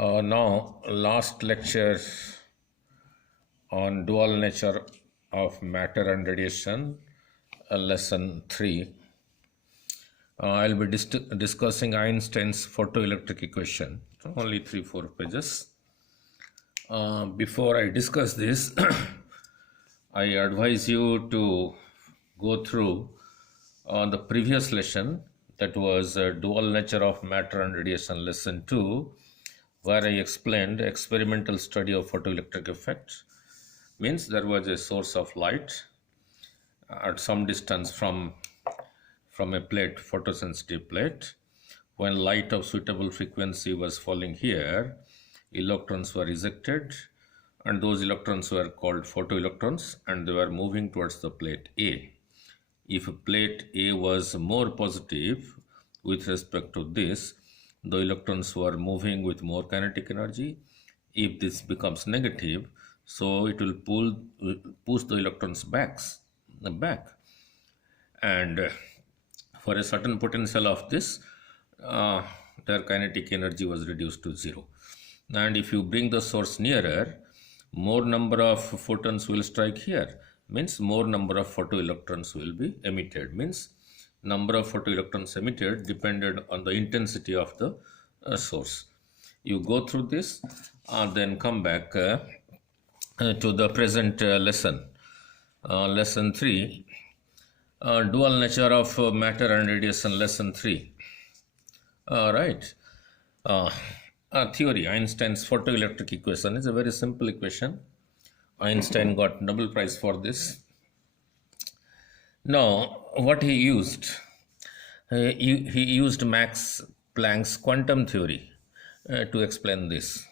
Now, last lecture on dual nature of matter and radiation, lesson 3. I'll be discussing Einstein's photoelectric equation, only 3-4 pages. Before I discuss this, I advise you to go through the previous lesson, that was dual nature of matter and radiation, lesson 2, where I explained experimental study of photoelectric effect. Means there was a source of light at some distance from a plate, photosensitive plate. When light of suitable frequency was falling here, electrons were ejected, and those electrons were called photoelectrons, and they were moving towards the plate A. If plate A was more positive with respect to this, the electrons were moving with more kinetic energy. If this becomes negative, so it will push the electrons back. And for a certain potential of this, their kinetic energy was reduced to 0. And if you bring the source nearer, more number of photons will strike here, means more number of photoelectrons will be emitted, means number of photoelectrons emitted depended on the intensity of the source. You go through this, then come back to the present lesson, lesson 3, dual nature of matter and radiation, lesson 3. Right. Theory, Einstein's photoelectric equation is a very simple equation. Einstein got Nobel Prize for this. Now, what he used? He used Max Planck's quantum theory to explain this.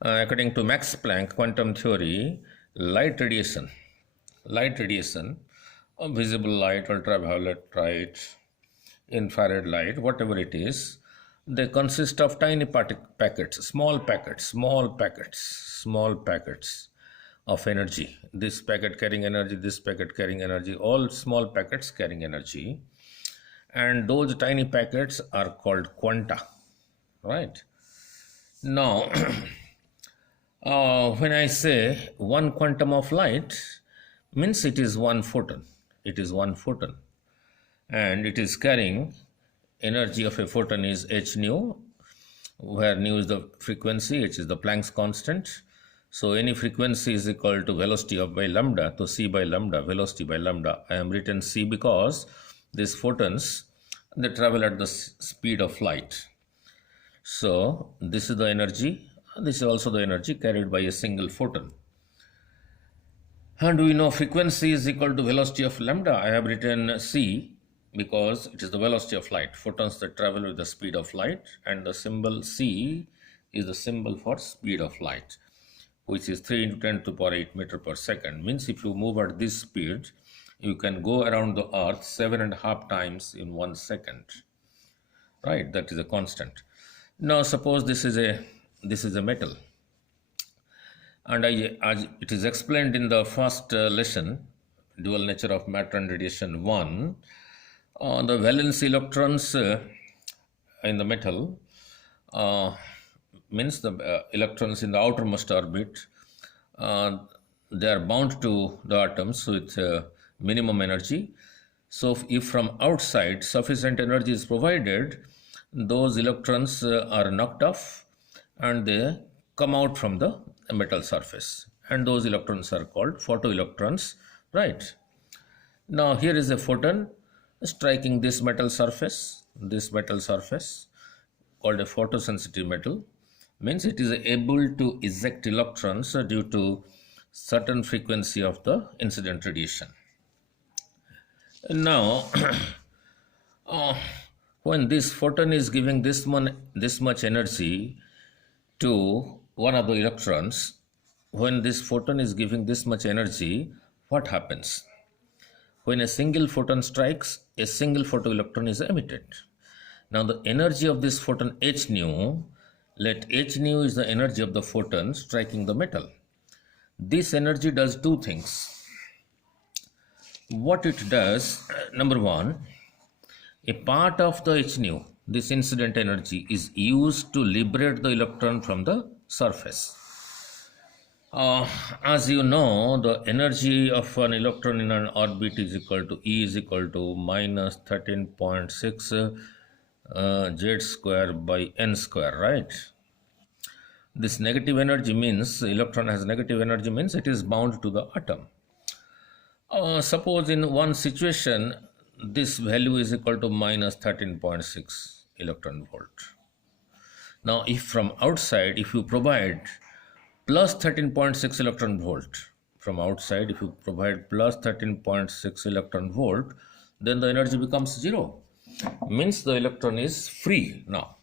According to Max Planck quantum theory, light radiation, visible light, ultraviolet light, infrared light, whatever it is, they consist of tiny packets, small packets of energy. This packet carrying energy, this packet carrying energy, all small packets carrying energy. And those tiny packets are called quanta, right? Now, when I say one quantum of light, means it is one photon. It is one photon. And it is carrying energy of a photon is h nu, where nu is the frequency, h is the Planck's constant. So any frequency is equal to velocity of by lambda, so c by lambda, velocity by lambda. I am written c because these photons, they travel at the speed of light. So this is the energy, this is also the energy carried by a single photon. And we know frequency is equal to velocity of lambda. I have written c because it is the velocity of light, photons that travel with the speed of light, and the symbol c is the symbol for speed of light, which is 3 into 10 to the power 8 meter per second. Means if you move at this speed, you can go around the earth 7.5 times in 1 second, right? That is a constant. Now suppose this is a metal, and as it is explained in the first lesson, dual nature of matter and radiation 1, the valence electrons in the metal, means the electrons in the outermost orbit, they are bound to the atoms with minimum energy. So if from outside sufficient energy is provided, those electrons are knocked off and they come out from the metal surface, and those electrons are called photoelectrons, right? Now here is a photon striking this metal surface called a photosensitive metal, means it is able to eject electrons due to certain frequency of the incident radiation. Now, when this photon is giving this much energy to one of the electrons, when this photon is giving this much energy, what happens? When a single photon strikes, a single photoelectron is emitted. Now the energy of this photon h nu, let h nu is the energy of the photon striking the metal. This energy does two things. What it does, number one, a part of the h nu, this incident energy is used to liberate the electron from the surface. As you know, the energy of an electron in an orbit is equal to E is equal to minus 13.6 Z square by N square, right? This negative energy means, electron has negative energy means it is bound to the atom. Suppose in one situation, this value is equal to minus 13.6 electron volt. Now, if from outside, if you provide plus 13.6 electron volt from outside, if you provide plus 13.6 electron volt, then the energy becomes zero. Means the electron is free now.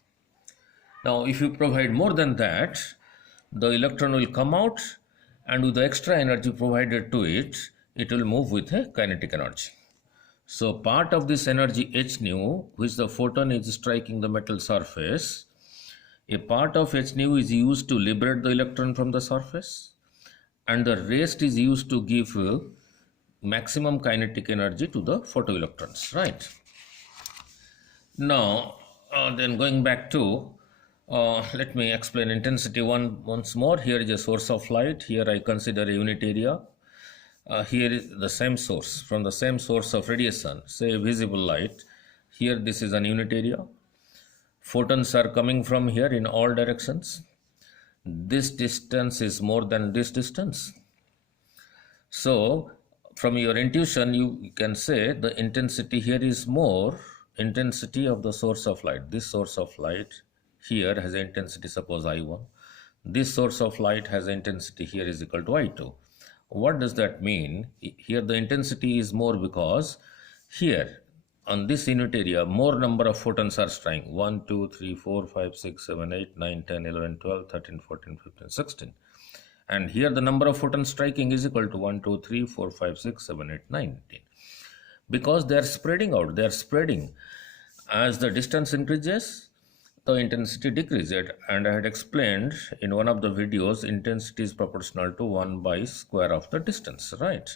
Now, if you provide more than that, the electron will come out, and with the extra energy provided to it, it will move with a kinetic energy. So, part of this energy h nu, which the photon is striking the metal surface, a part of h nu is used to liberate the electron from the surface, and the rest is used to give maximum kinetic energy to the photoelectrons, right? Now, then going back to, let me explain intensity once more. Here is a source of light. Here I consider a unit area. Here is the same source, from the same source of radiation, say visible light. Here this is an unit area. Photons are coming from here in all directions. This distance is more than this distance. So, from your intuition, you can say the intensity here is more intensity of the source of light. This source of light here has intensity, suppose I1. This source of light has intensity here is equal to I2. What does that mean? Here the intensity is more because here on this unit area more number of photons are striking. 1, 2, 3, 4, 5, 6, 7, 8, 9, 10, 11, 12, 13, 14, 15, 16. And here the number of photons striking is equal to 1, 2, 3, 4, 5, 6, 7, 8, 9, 10. Because they are spreading out, they are spreading. As the distance increases, the intensity decreases, and I had explained in one of the videos, intensity is proportional to 1 by square of the distance, right?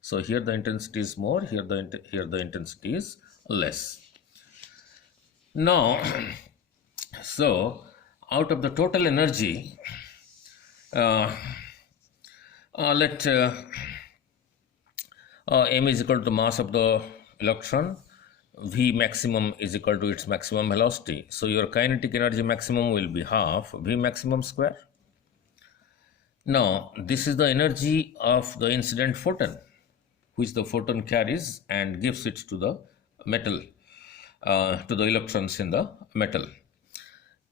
So here the intensity is more, here the intensity is less. Now, so out of the total energy, let m is equal to mass of the electron. V maximum is equal to its maximum velocity. So your kinetic energy maximum will be half V maximum square. Now, this is the energy of the incident photon, which the photon carries and gives it to the metal, to the electrons in the metal.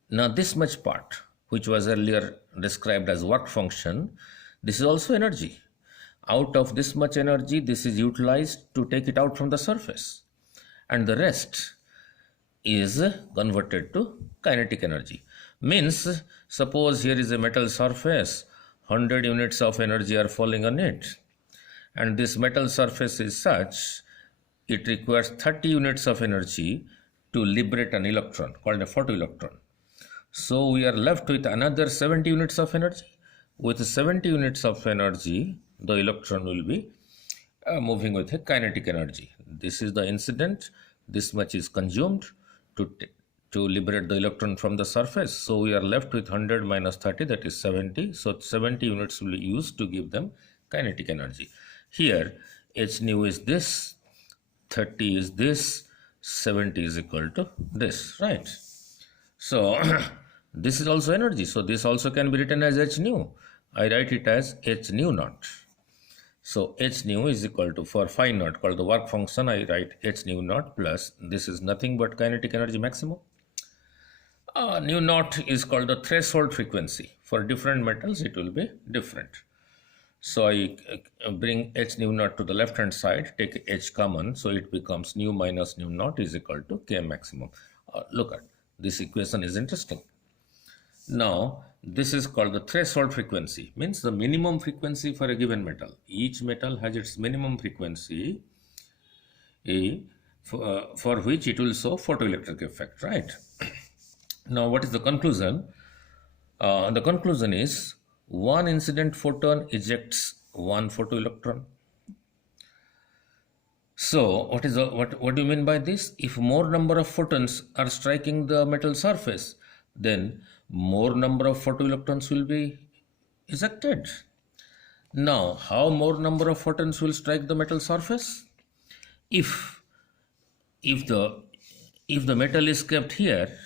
Now, this much part, which was earlier described as work function, this is also energy. Out of this much energy, this is utilized to take it out from the surface, and the rest is converted to kinetic energy. Means, suppose here is a metal surface, 100 units of energy are falling on it, and this metal surface is such, it requires 30 units of energy to liberate an electron called a photoelectron. So we are left with another 70 units of energy. With 70 units of energy, the electron will be moving with a kinetic energy. This is the incident. This much is consumed to liberate the electron from the surface. So we are left with 100 minus 30, that is 70. So 70 units will be used to give them kinetic energy. Here h nu is this, 30 is this, 70 is equal to this, right? So this is also energy. So this also can be written as h nu. I write it as h nu naught. So h nu is equal to, for phi naught called the work function, I write h nu naught plus, this is nothing but kinetic energy maximum. Nu naught is called the threshold frequency. For different metals it will be different. So I bring h nu naught to the left hand side, take h common, so it becomes nu minus nu naught is equal to k maximum. Look at this equation is interesting. Now, this is called the threshold frequency, means the minimum frequency for a given metal. Each metal has its minimum frequency for which it will show photoelectric effect, right? Now, what is the conclusion? The conclusion is one incident photon ejects one photoelectron. So what do you mean by this? If more number of photons are striking the metal surface, then more number of photoelectrons will be ejected. Now, how more number of photons will strike the metal surface? If if the if the metal is kept here,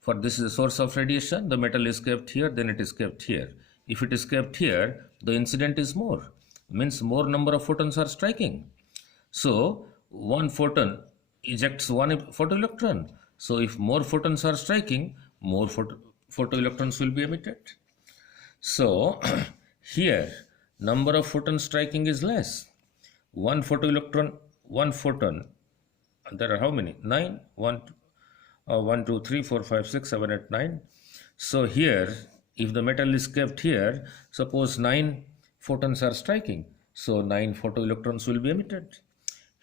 for this is a source of radiation, the metal is kept here, then it is kept here. If it is kept here, the incident is more, means more number of photons are striking. So one photon ejects one photoelectron. So if more photons are striking, more photoelectrons will be emitted. So here number of photons striking is less. One photon, there are how many? 9, 1, 2, 3, 4, 5, 6, 7, 8, 9. So here, if the metal is kept here, suppose 9 photons are striking. So 9 photoelectrons will be emitted.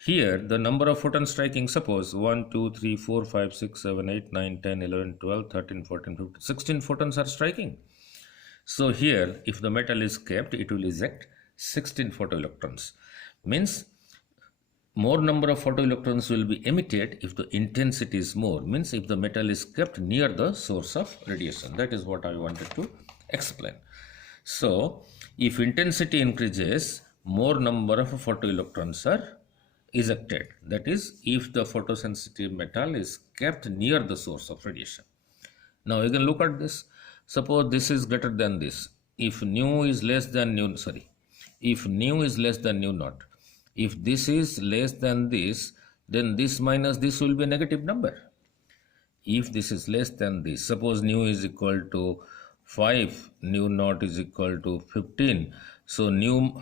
Here, the number of photons striking, suppose 1, 2, 3, 4, 5, 6, 7, 8, 9, 10, 11, 12, 13, 14, 15, 16 photons are striking. So here, if the metal is kept, it will eject 16 photoelectrons. Means more number of photoelectrons will be emitted if the intensity is more, means if the metal is kept near the source of radiation. That is what I wanted to explain. So if intensity increases, more number of photoelectrons are ejected. That is, if the photosensitive metal is kept near the source of radiation. Now you can look at this. Suppose this is greater than this. If nu is less than if nu is less than nu naught, if this is less than this, then this minus this will be a negative number. If this is less than this, suppose nu is equal to 5, nu naught is equal to 15. So nu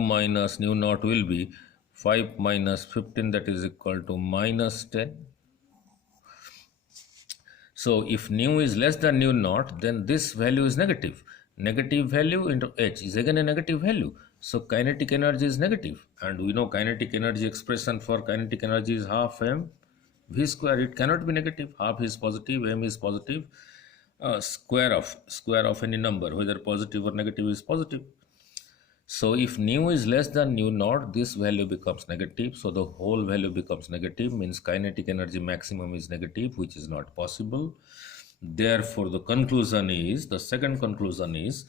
minus nu naught will be 5 minus 15, that is equal to minus 10. So if nu is less than nu naught, then this value is negative. Negative value into h is again a negative value. So kinetic energy is negative. And we know kinetic energy expression for kinetic energy is half m v square. It cannot be negative. Half is positive, m is positive. Square of any number, whether positive or negative, is positive. So if nu is less than nu naught, this value becomes negative. So the whole value becomes negative, means kinetic energy maximum is negative, which is not possible. Therefore, the second conclusion is,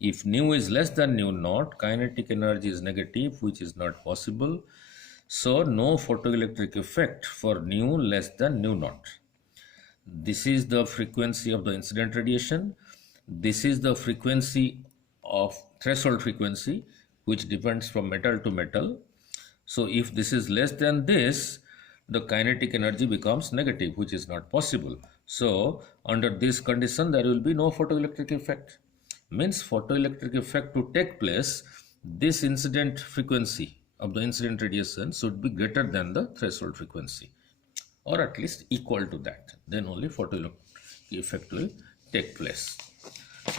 if nu is less than nu naught, kinetic energy is negative, which is not possible. So no photoelectric effect for nu less than nu naught. This is the frequency of the incident radiation. This is the frequency of threshold frequency, which depends from metal to metal. So if this is less than this, the kinetic energy becomes negative, which is not possible. So under this condition, there will be no photoelectric effect. Means photoelectric effect to take place, this incident frequency of the incident radiation should be greater than the threshold frequency, or at least equal to that. Then only photoelectric effect will take place.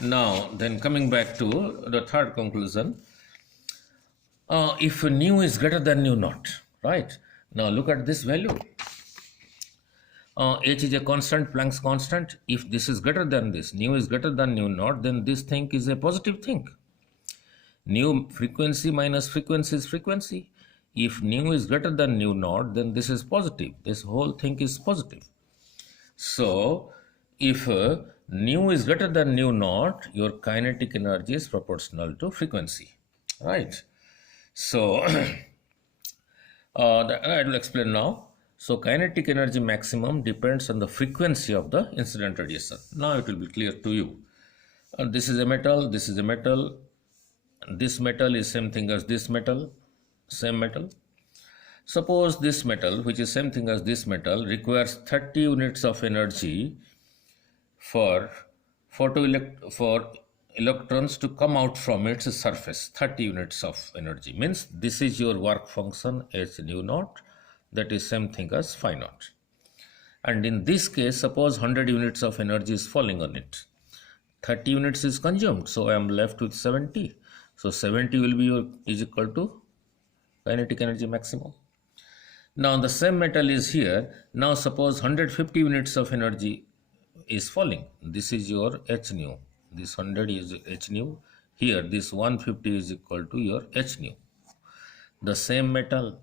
Now, then coming back to the third conclusion, if nu is greater than nu naught, right? Now look at this value. H is a constant, Planck's constant. If this is greater than this, nu is greater than nu naught, then this thing is a positive thing. Nu frequency minus frequency is frequency. If nu is greater than nu naught, then this is positive. This whole thing is positive. So if nu is greater than nu naught, your kinetic energy is proportional to frequency, right? So I will explain now. So kinetic energy maximum depends on the frequency of the incident radiation. Now it will be clear to you. This is a metal, this is a metal, this metal is same thing as this metal, same metal. Suppose this metal, which is same thing as this metal, requires 30 units of energy for electrons to come out from its surface. 30 units of energy means this is your work function H nu naught, that is same thing as phi naught. And in this case, suppose 100 units of energy is falling on it. 30 units is consumed, so I am left with 70. So 70 will be is equal to kinetic energy maximum. Now the same metal is here. Now suppose 150 units of energy is falling. This is your H nu. This 100 is H nu. Here this 150 is equal to your H nu. the same metal,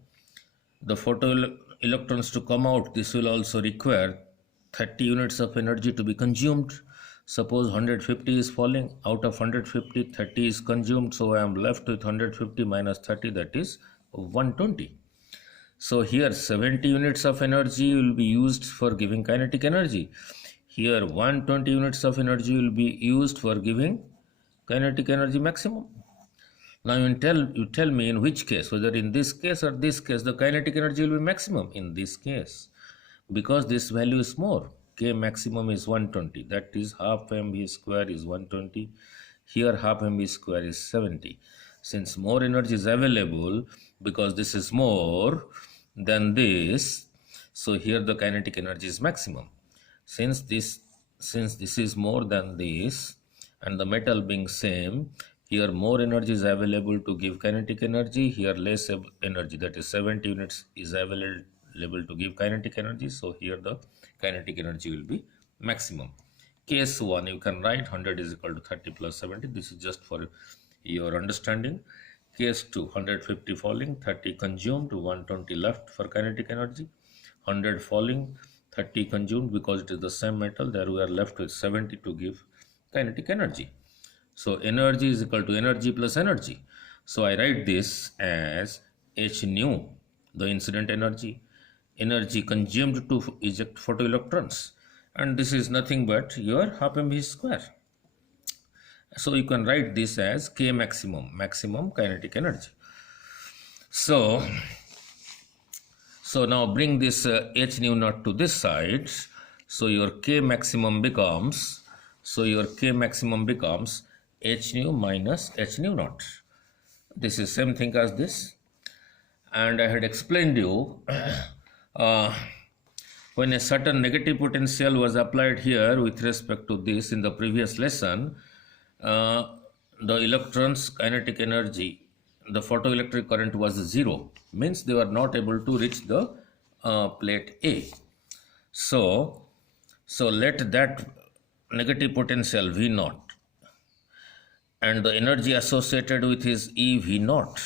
the electrons to come out, this will also require 30 units of energy to be consumed. Suppose 150 is falling, out of 150, 30 is consumed, so I am left with 150 minus 30, that is 120. So here 70 units of energy will be used for giving kinetic energy. Here 120 units of energy will be used for giving kinetic energy maximum. Now you tell me in which case, whether in this case or this case, the kinetic energy will be maximum. In this case, because this value is more, K maximum is 120, that is half mv square is 120, here half mv square is 70. Since more energy is available, because this is more than this, so here the kinetic energy is maximum. Since this is more than this, and the metal being same, here more energy is available to give kinetic energy, here less energy, that is 70 units is available to give kinetic energy, so here the kinetic energy will be maximum. Case 1, you can write 100 is equal to 30 plus 70, this is just for your understanding. Case 2, 150 falling, 30 consumed, 120 left for kinetic energy. 100 falling, 30 consumed, because it is the same metal, there we are left with 70 to give kinetic energy. So energy is equal to energy plus energy. So I write this as h nu, the incident energy consumed to eject photoelectrons, and this is nothing but your half mv square. So you can write this as K maximum kinetic energy. So now bring this h nu naught to this side. So your K maximum becomes, h nu minus h nu naught. This is same thing as this. And I had explained you when a certain negative potential was applied here with respect to this in the previous lesson, the electrons kinetic energy, the photoelectric current was 0, means they were not able to reach the plate A. So let that negative potential V naught and the energy associated with is E V naught,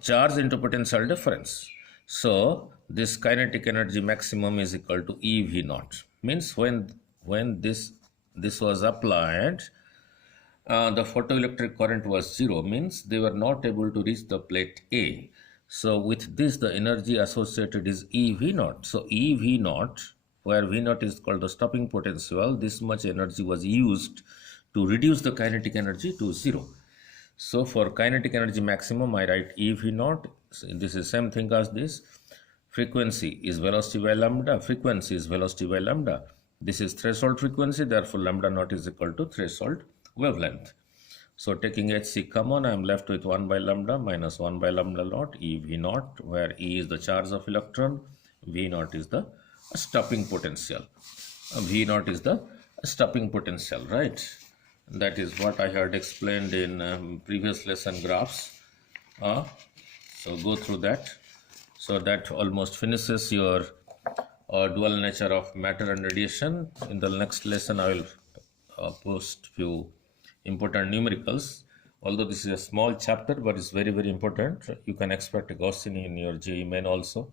charge into potential difference. So this kinetic energy maximum is equal to E V naught, means when this was applied, the photoelectric current was 0, means they were not able to reach the plate A. So with this, the energy associated is EV naught. So EV naught, where V naught is called the stopping potential, this much energy was used to reduce the kinetic energy to 0. So for kinetic energy maximum, I write EV naught. So this is same thing as this. Frequency is velocity by lambda. Frequency is velocity by lambda. This is threshold frequency, therefore lambda naught is equal to threshold wavelength. So taking hc common, I am left with 1 by lambda minus 1 by lambda naught, E V naught, where E is the charge of electron, V naught is the stopping potential. V naught is the stopping potential, right? That is what I had explained in previous lesson graphs. So go through that. So that almost finishes your dual nature of matter and radiation. In the next lesson, I will post few important numericals. Although this is a small chapter, but it's very, very important. You can expect a Gaussian in your JEE main also.